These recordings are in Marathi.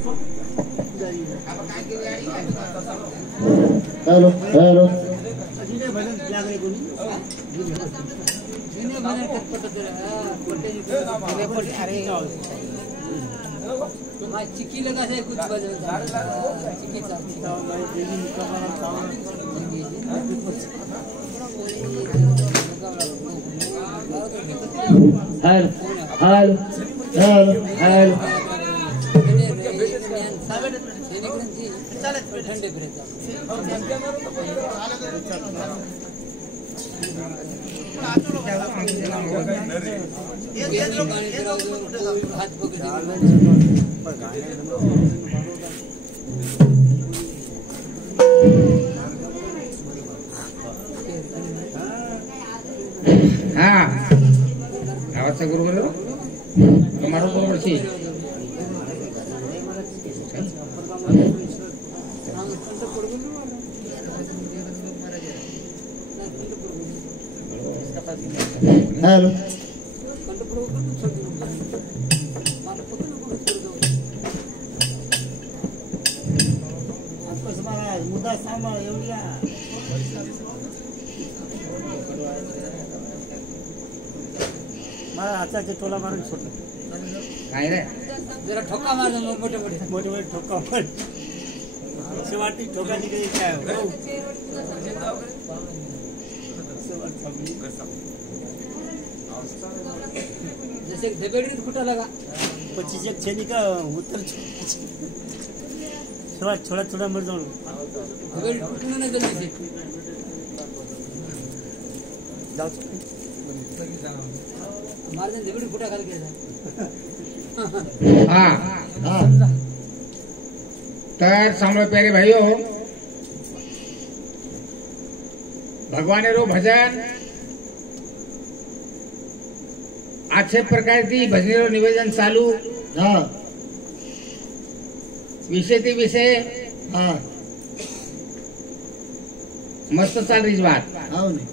हेलो हेलो चिक्की लगा से कुछ chikki hello hello hello hello ठंडे हाथ पकड़ हाँ गावाचा बरोबर टमाटो बरोबर ची हेलो मुद्दा सांभाळ एवढी मला हाताचे टोला मारून सोडलं काय रे जरा ठोका मार मोठे मोठे ठोका मार शेवटी ठोका निघाली काय जैसे दबेड़ी फुटा लगा 25 छेनी का उत्तर थोड़ा थोड़ा थोड़ा मर जाऊं दबेड़ी फुटने ना जल्दी से मार दे दबेड़ी फुटा कर के हाँ तर सामने प्यारे भाइयों भगवान रो भजन अच्छे प्रकार की भजनेरो निवेदन चालू हाँ विषय ते विषय हाँ मस्त चाल रही बात हाँ नहीं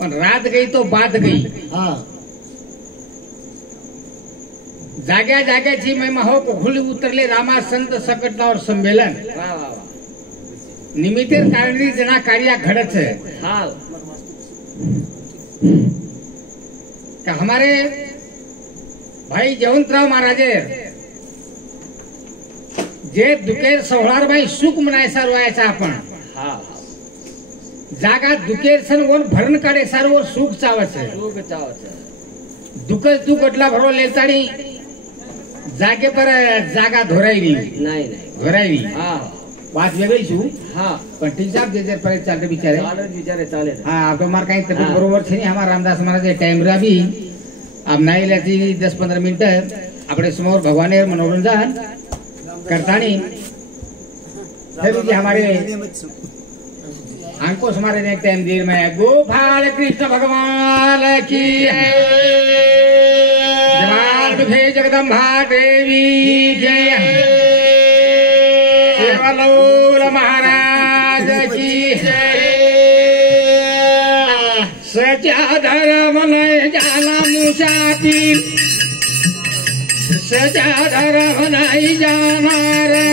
पण रात गई तो बात गई हाँ जाग्या जाग्याची महिमा हो खुली उतरले रामा संत सकटनावर संमेलन निमित्त कारणी जना कार्य घडत है हाँ का हमारे भाई जयवंतराव महाराजे जे दुकेर सोहळार भाई सुख मनायचा रोयाचा आपण हाँ जागा दुकेर सन वन भरण काढे सर्व सुख चावच दुख दुखटला भरो लेतानी जागे पर जागा धोरायली नहीं धोरायली हाँ बात वेगळी छू हाँ पण ठीक साहब जे पर्यंत चालते बिचारे चाले हाँ आप मार कहीं तबियत बरोबर छे नहीं हमारा रामदास महाराज टाइम रहा भी अब नहीं लेती 10-15 मिनट अपने समोर भगवान मनोरंजन करता नहीं फिर भी हमारे अंकुश हमारे देखते हैं देर में गोपाल कृष्ण भगवान की जवान विभे जगदम्बा देवी जय सेवलोल महाराज की सचा धर्म नहीं जाना मुसाफिर सचा धर्म नहीं जाना रे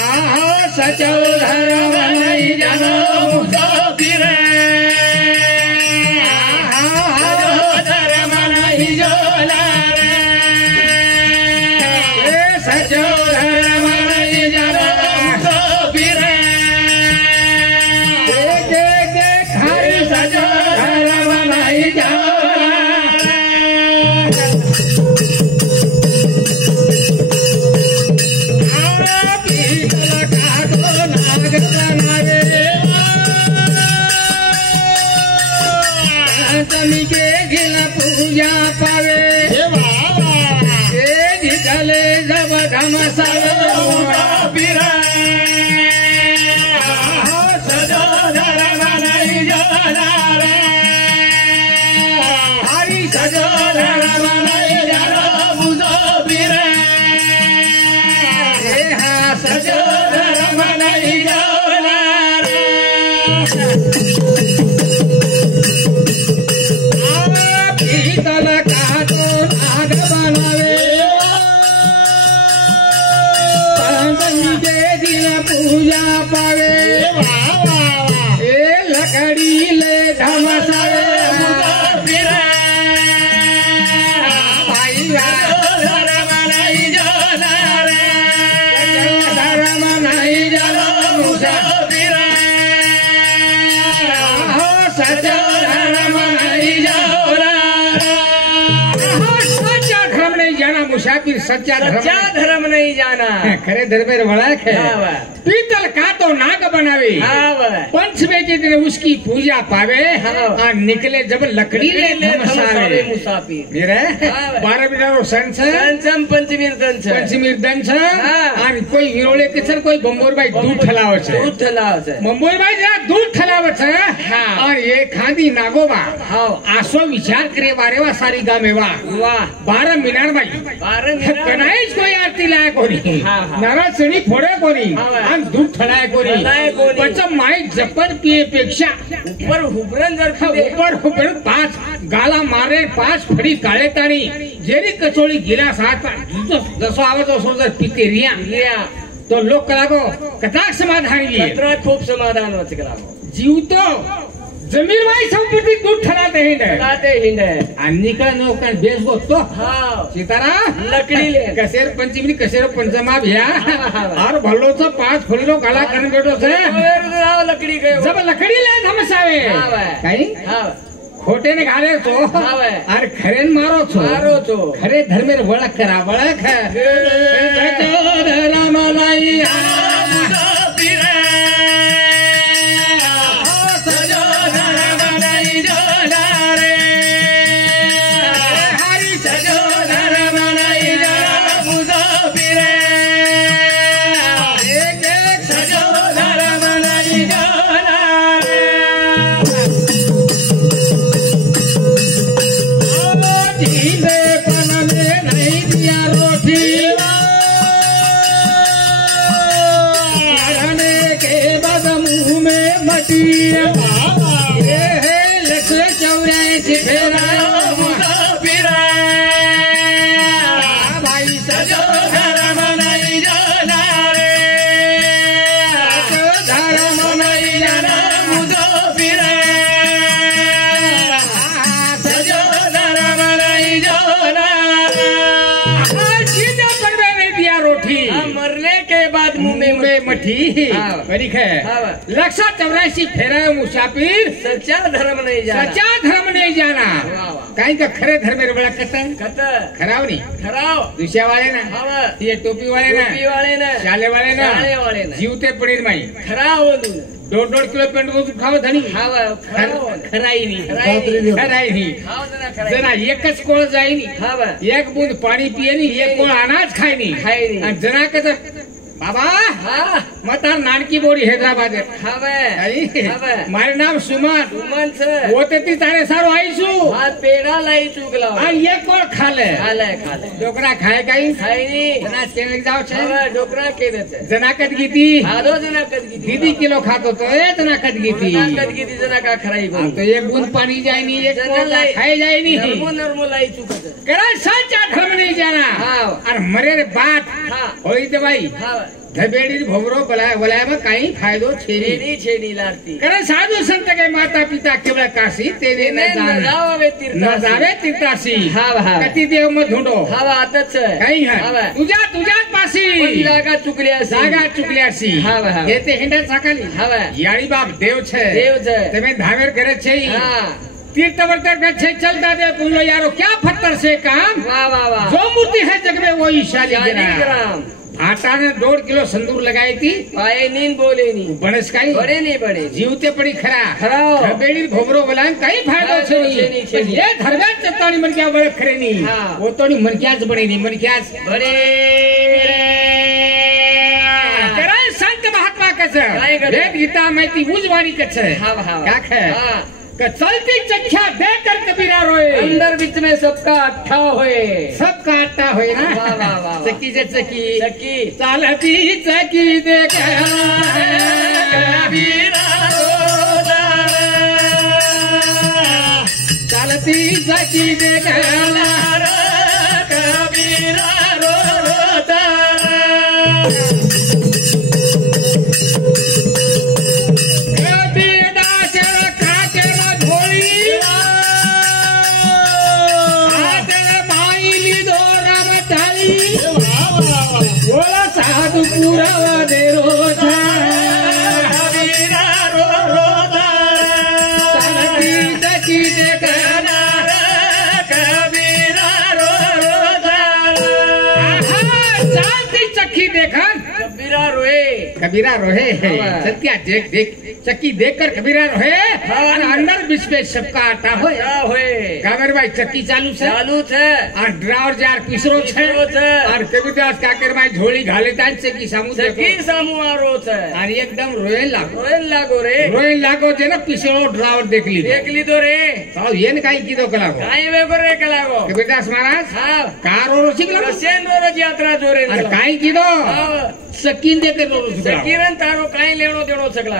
आहो सचो धर्म नहीं जाना मुसाफिर आहो धर्म नहीं जोला रे सचो धर्म नहीं जाना मुसाफिर खारी सचो धर्म नहीं जाना के गिला पूजा पावे चले जब धम सजो धर्म नहीं जाना रे हरी सजो धर्म नहीं जाना मुसाफिर हाँ सजो धर्म नहीं जाना रे पीतल का तो नाग बनावे पावे ए लकड़ी ले धमसावे भाई धर्म नहीं जाना रे धर्म नहीं जाना मुसाफिर हो सच्चा धर्म नहीं जाना सच्चा धर्म नहीं जाना मुसाफिर सच्चा धर्म नहीं जाना खरे धर्मेर वळख है पीतल का तो नाग बनावे पंचमे के दिन उसकी पूजा पावे और निकले जब लकड़ी ले धमसावे मुसाफिर मेरे 12 बिनारो संचम पंचमीर दंश और कोई विरोळे किचर कोई बंबोरबाई दूध ठलावे छे बंबोरबाई जरा दूध ठलावे छे और ये खादी नागोबा आसो विचार करे वारेवा सारी गामे वाह 12 मिनार बाई कनाईच कोई आरती लायक कोनी नारासणी फोडे कोनी आणि दूध ठलाय कोनी पचम माई जपर पिये पेक्षा ऊपर हुबरन 5 गाला मारे 5 फडी काळे ताणी जेरी कचोळी गिलास हात जसो आवाज असो जर पिते रिया तो लोक लागो कथाक समाधान लिए खूप समाधान होते करावं जीवतो जमीन माई संपत्ती दूध ठलाते हिंड आणि का नौका बेस गोतो सीतारा लकड़ी ले कसेर पंचमी कसेर पंचमा भैया और भल्लो तो 5 फुलिनो काला कन बेटो से लकड़ी गए जब लकड़ी ले धमसावे काही खोटे ने घाले तो और खरेन मारो छो खरे धर्मेर वळख करा वळख धर्म नाही लक्षा 84 फेरा मुसाफिर सच्चा धर्म नहीं जाना काही का खरे धर्मेर वळख कत खराव नहीं दुसऱ्या वाले ना ये टोपी वाले ना शाले वाले ना जीवते पडील माई खराव 1.5 किलो पेंट दूध खाव धनी खराई नहीं जना एकच कोळ जाई नहीं एक बूंद पाणी पिये नहीं एक कोळ अनाज खाई नहीं जना कस बाबा मतार नानकी बोरी हैदराबाद मारे नाम सुमन होते ती तारे सारो आईसू पेड़ा लाई चुकला एक कोळ खाले डोकरा खाए काही जना चेले जाव छे डोकरा के देते जनाकत गीती जनाकत गीती दीदी किलो खातो तो जनाकत गीती जना का खराई तो एक बूंद पानी जाए नहीं एक कोळ खाए जाए नहीं नर्मो लाई चुकत करा सच्चा धर्म नहीं जाना और मरे रे बात होई दे भाई धबेड़ी भोगरो बोलाय में काही फायदो छेनी लाडती कारण साधु संत के माता पिता केवळ काशी तेने न जावे तीर्थाशी कती देव मत ढूंढो आताच काही है तुझ्याच पाशी जागा चुकल्याशी येते हिंडा साकाली याळी बाप देव छे तमे धावेर करे छे तीर्थ वर्तर गच्छे चलता दे बोलो यारो क्या फत्तर से काम जो मूर्ति है जग में वो ईशाली आटा ने 1.5 किलो संदूर लगाई थी पाए नींद बोले नहीं बनस काही बड़े जीवते पड़ी खरा बेड़ी घोबरो बोलान काही फायदो छे नहीं ये धर्मेर चत्तानी मन क्या बळे खरे नहीं वो तो नहीं मन क्याच बणे नहीं मन क्याच बड़े करे संत महात्मा कछ वेद गीता माहिती उजवाणी कछ का खे चलती चख्या देकर कबीरा रोए अंदर बीच में सबका अट्ठा होए ना चकी से चकी चलती चकी देख कबीरा रोता चलती चकी देख कबीरा रोता भाई बोला साधु पुरावा दे रोधा कबीरा रो रोदा चकी चकी देखना कबीरा रो रोदा चांदी चक्की देखन कबीरा रोए कबीरा रोहे हाँ। सत्या देख देख चक्की देखकर कबीरा रोहे और अंदर बीच में सबका आटा हो क्या होए कामेर भाई चक्की चालू છે ચાલू છે और ड्रावर जार पिसरो છે पिसरो છે और कबीरदास काकर भाई झोली घाले तान से की सामू देखो સકી સામુ આરો છે और एकदम रोए लागो રોયલ લાગો रे रोए लागो जे ना पिसरो ड्रावर देख ली देख लीधो रे साहब ये न काई कीधो कलाको કાઈ વેગો रे कलागो कबीरदास महाराज હા कार रो सिकला રશિયન રોજ યાત્રા જોરે और काई कीधो હા सकीन देकर रो सिकला સકીરન તારો કાઈ લેણો દેણો સકલાગો